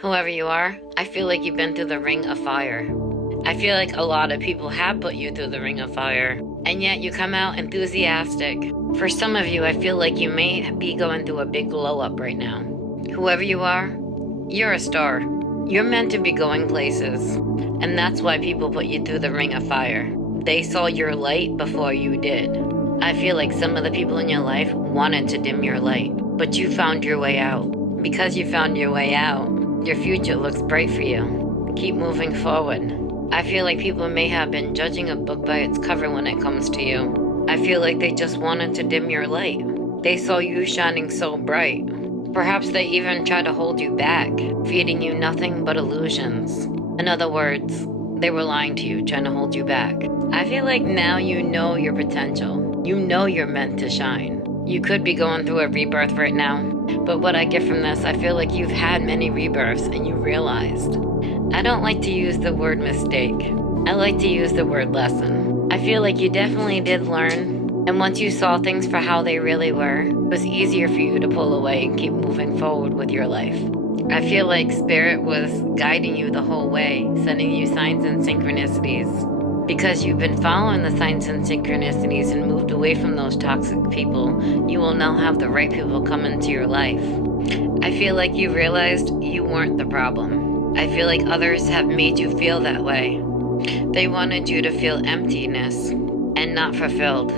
Whoever you are, I feel like you've been through the ring of fire. I feel like a lot of people have put you through the ring of fire, and yet you come out enthusiastic. For some of you, I feel like you may be going through a big glow up right now. Whoever you are, you're a star. You're meant to be going places, and that's why people put you through the ring of fire. They saw your light before you did. I feel like some of the people in your life wanted to dim your light, but you found your way out. Because you found your way out, your future looks bright for you. Keep moving forward. I feel like people may have been judging a book by its cover when it comes to you. I feel like they just wanted to dim your light. They saw you shining so bright. Perhaps they even tried to hold you back, feeding you nothing but illusions. In other words, they were lying to you, trying to hold you back. I feel like now you know your potential. You know you're meant to shine. You could be going through a rebirth right now, but what I get from this, I feel like you've had many rebirths and you realized. I don't like to use the word mistake. I like to use the word lesson. I feel like you definitely did learn, and once you saw things for how they really were, it was easier for you to pull away and keep moving forward with your life. I feel like Spirit was guiding you the whole way, sending you signs and synchronicities. Because you've been following the signs and synchronicities and moved away from those toxic people, you will now have the right people come into your life. I feel like you realized you weren't the problem. I feel like others have made you feel that way. They wanted you to feel emptiness and not fulfilled.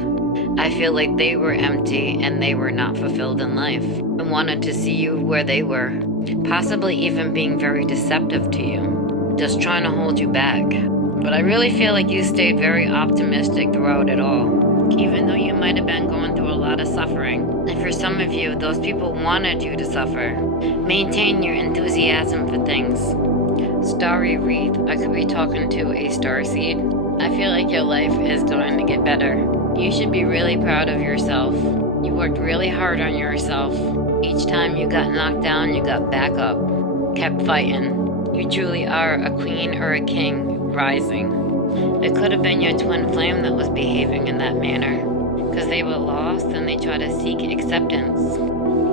I feel like they were empty and they were not fulfilled in life and wanted to see you where they were, possibly even being very deceptive to you, just trying to hold you back. But I really feel like you stayed very optimistic throughout it all, even though you might have been going through a lot of suffering. And for some of you, those people wanted you to suffer. Maintain your enthusiasm for things. Starry Wreath, I could be talking to a starseed. I feel like your life is going to get better. You should be really proud of yourself. You worked really hard on yourself. Each time you got knocked down, you got back up, kept fighting. You truly are a queen or a king rising. It could have been your twin flame that was behaving in that manner, because they were lost and they try to seek acceptance.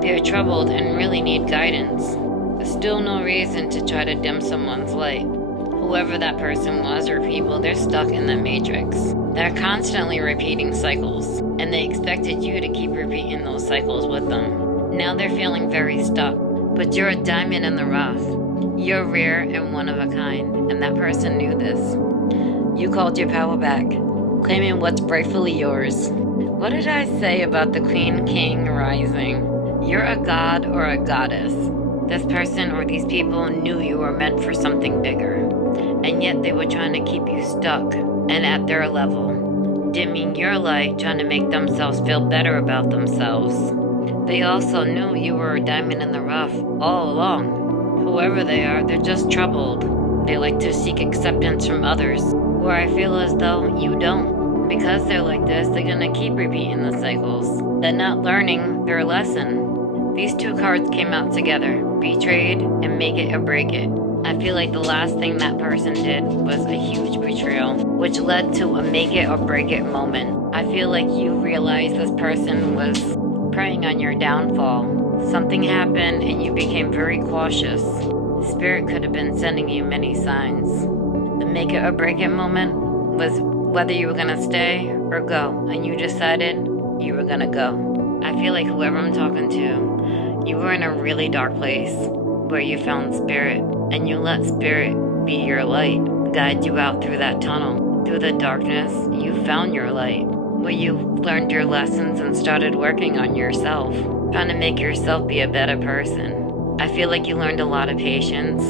They're troubled and really need guidance. There's still no reason to try to dim someone's light. Whoever that person was or people, they're stuck in the matrix. They're constantly repeating cycles, and they expected you to keep repeating those cycles with them. Now they're feeling very stuck, but you're a diamond in the rough. You're rare and one of a kind, and that person knew this. You called your power back, claiming what's rightfully yours. What did I say about the Queen King rising? You're a god or a goddess. This person or these people knew you were meant for something bigger, and yet they were trying to keep you stuck and at their level, dimming your light, trying to make themselves feel better about themselves. They also knew you were a diamond in the rough all along. Whoever they are, they're just troubled. They like to seek acceptance from others, where I feel as though you don't. Because they're like this, they're gonna keep repeating the cycles. They're not learning their lesson. These two cards came out together, betrayed and make it or break it. I feel like the last thing that person did was a huge betrayal, which led to a make it or break it moment. I feel like you realized this person was preying on your downfall. Something happened and you became very cautious. Spirit could have been sending you many signs. The make it or break it moment was whether you were gonna stay or go, and you decided you were gonna go. I feel like whoever I'm talking to, you were in a really dark place where you found Spirit, and you let Spirit be your light, guide you out through that tunnel. Through the darkness, you found your light, where you learned your lessons and started working on yourself, trying to make yourself be a better person. I feel like you learned a lot of patience,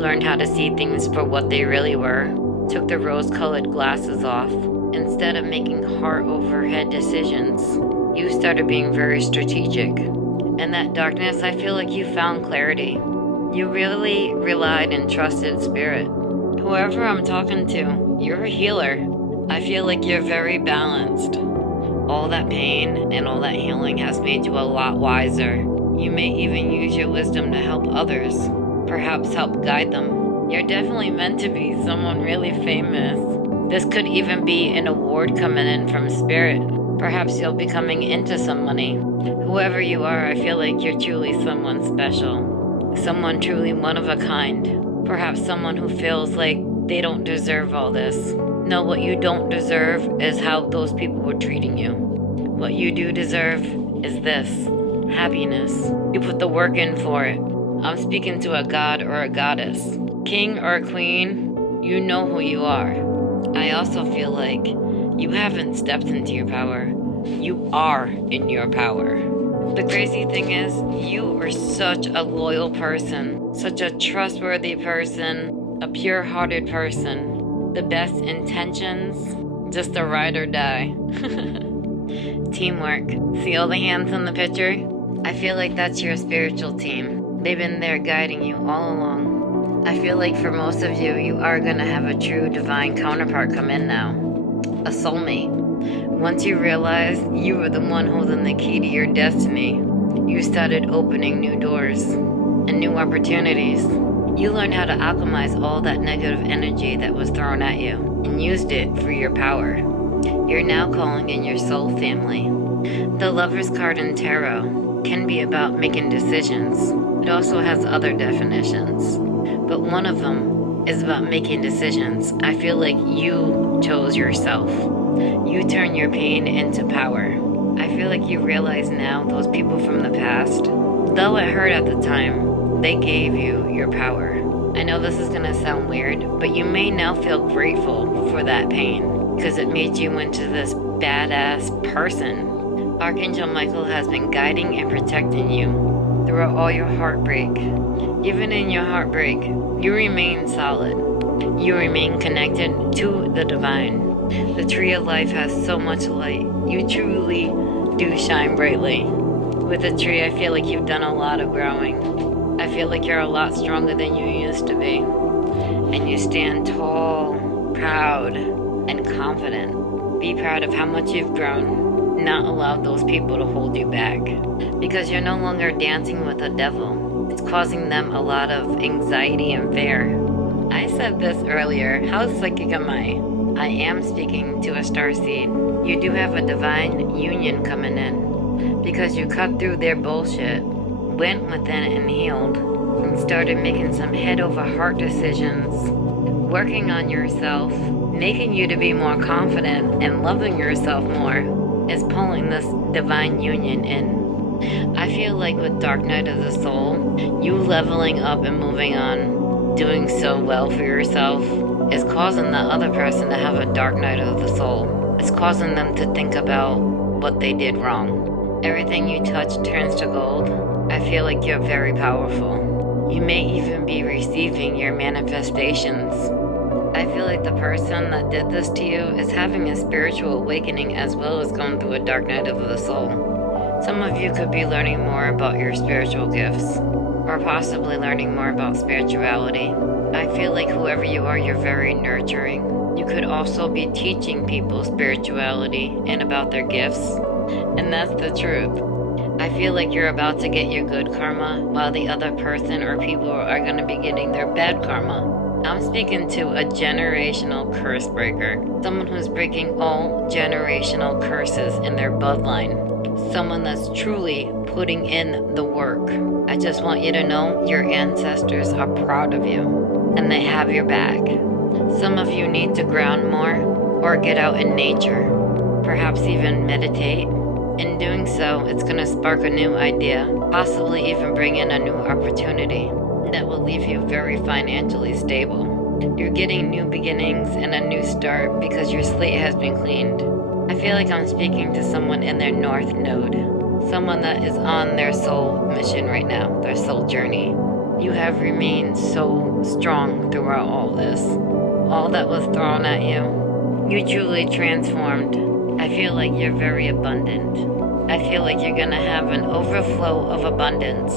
learned how to see things for what they really were, took the rose-colored glasses off. Instead of making heart-overhead decisions, you started being very strategic. In that darkness, I feel like you found clarity. You really relied and trusted Spirit. Whoever I'm talking to, you're a healer. I feel like you're very balanced. All that pain and all that healing has made you a lot wiser. You may even use your wisdom to help others, perhaps help guide them. You're definitely meant to be someone really famous. This could even be an award coming in from Spirit. Perhaps you'll be coming into some money. Whoever you are, I feel like you're truly someone special. someone truly one of a kind. Perhaps someone who feels like they don't deserve all this. No, what you don't deserve is how those people were treating you. What you do deserve is this: happiness. You put the work in for it. I'm speaking to a god or a goddess, king or queen. You know who you are. I also feel like you haven't stepped into your power. You are in your power. The crazy thing is, you are such a loyal person, such a trustworthy person, a pure-hearted person. The best intentions, just a ride or die. Teamwork. See all the hands in the picture? I feel like that's your spiritual team. They've been there guiding you all along. I feel like for most of you, you are going to have a true divine counterpart come in now. A soulmate. Once you realized you were the one holding the key to your destiny, you started opening new doors and new opportunities. You learned how to alchemize all that negative energy that was thrown at you and used it for your power. You're now calling in your soul family. The Lover's card in tarot can be about making decisions. It also has other definitions, but one of them is about making decisions. I feel like you chose yourself. You turn your pain into power. I feel like you realize now those people from the past, though it hurt at the time, they gave you your power. I know this is gonna sound weird, but you may now feel grateful for that pain because it made you into this badass person. Archangel Michael has been guiding and protecting you throughout all your heartbreak. Even in your heartbreak, you remain solid. You remain connected to the divine. The tree of life has so much light. You truly do shine brightly. With the tree, I feel like you've done a lot of growing. I feel like you're a lot stronger than you used to be. And you stand tall, proud, and confident. Be proud of how much you've grown. Not allow those people to hold you back. Because you're no longer dancing with the devil. It's causing them a lot of anxiety and fear. I said this earlier. How psychic am I? I am speaking to a starseed. You do have a divine union coming in because you cut through their bullshit, went within and healed, and started making some head over heart decisions, working on yourself, making you to be more confident and loving yourself more is pulling this divine union in. I feel like with Dark Night of the Soul, you leveling up and moving on, doing so well for yourself, is causing the other person to have a dark night of the soul. It's causing them to think about what they did wrong. Everything you touch turns to gold. I feel like you're very powerful. You may even be receiving your manifestations. I feel like the person that did this to you is having a spiritual awakening as well as going through a dark night of the soul. Some of you could be learning more about your spiritual gifts, or possibly learning more about spirituality. I feel like whoever you are, you're very nurturing. You could also be teaching people spirituality and about their gifts, and that's the truth. I feel like you're about to get your good karma while the other person or people are going to be getting their bad karma. I'm speaking to a generational curse breaker, someone who's breaking all generational curses in their bloodline, someone that's truly putting in the work. I just want you to know your ancestors are proud of you and they have your back. Some of you need to ground more or get out in nature, perhaps even meditate. In doing so, it's going to spark a new idea, possibly even bring in a new opportunity that will leave you very financially stable. You're getting new beginnings and a new start because your slate has been cleaned. I feel like I'm speaking to someone in their north node, someone that is on their soul mission right now, their soul journey. You have remained so strong throughout all this, all that was thrown at you. You truly transformed. I feel like you're very abundant. I feel like you're gonna have an overflow of abundance.